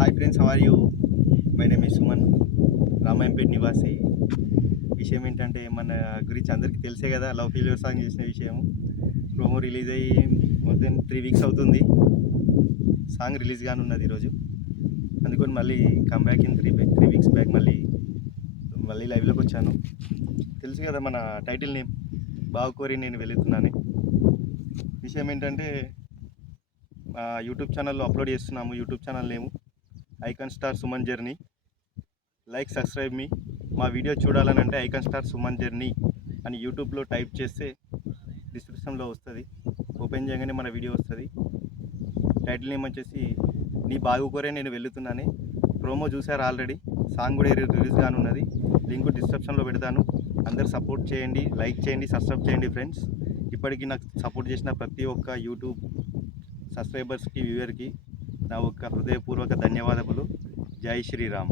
Hi friends, how are you? My name is Suman, Ramayampet నివాసి. విషయం ఏంటంటే, మన గురించి అందరికీ తెలిసే కదా, లవ్ ఫెయిల్యూర్ సాంగ్ చేసిన విషయం. ప్రోమో రిలీజ్ అయ్యి మోర్ దెన్ 3 వీక్స్ అవుతుంది. సాంగ్ రిలీజ్ కానున్నది ఈరోజు. అందుకని మళ్ళీ కమ్బ్యాక్ ఇన్ 3 వీక్స్ బ్యాక్ మళ్ళీ లైవ్లోకి వచ్చాను. తెలుసు కదా మన టైటిల్ నేమ్, బావుకోరి నేను వెళుతున్నాను. విషయం ఏంటంటే, యూట్యూబ్ ఛానల్లో అప్లోడ్ చేస్తున్నాము. యూట్యూబ్ ఛానల్ నేము icon star Suman journey. Like, subscribe మీ. మా వీడియో చూడాలని అంటే ఐకాన్ స్టార్ సుమన్ జర్నీ అని యూట్యూబ్లో టైప్ చేస్తే డిస్క్రిప్షన్లో వస్తుంది. ఓపెన్ చేయగానే మన వీడియో వస్తుంది. టైటిల్ నేమ్ వచ్చేసి నీ బాగుకోరే నేను వెళుతున్నాను. ప్రోమో చూసారు ఆల్రెడీ. సాంగ్ కూడా రిలీజ్ కానున్నది. లింక్ డిస్క్రిప్షన్లో పెడతాను. అందరు సపోర్ట్ చేయండి, లైక్ చేయండి, సబ్స్క్రైబ్ చేయండి ఫ్రెండ్స్. ఇప్పటికీ నాకు సపోర్ట్ చేసిన ప్రతి ఒక్క యూట్యూబ్ సబ్స్క్రైబర్స్కి, వ్యూవర్కి నా ఒక్క హృదయపూర్వక ధన్యవాదములు. జై శ్రీరామ్.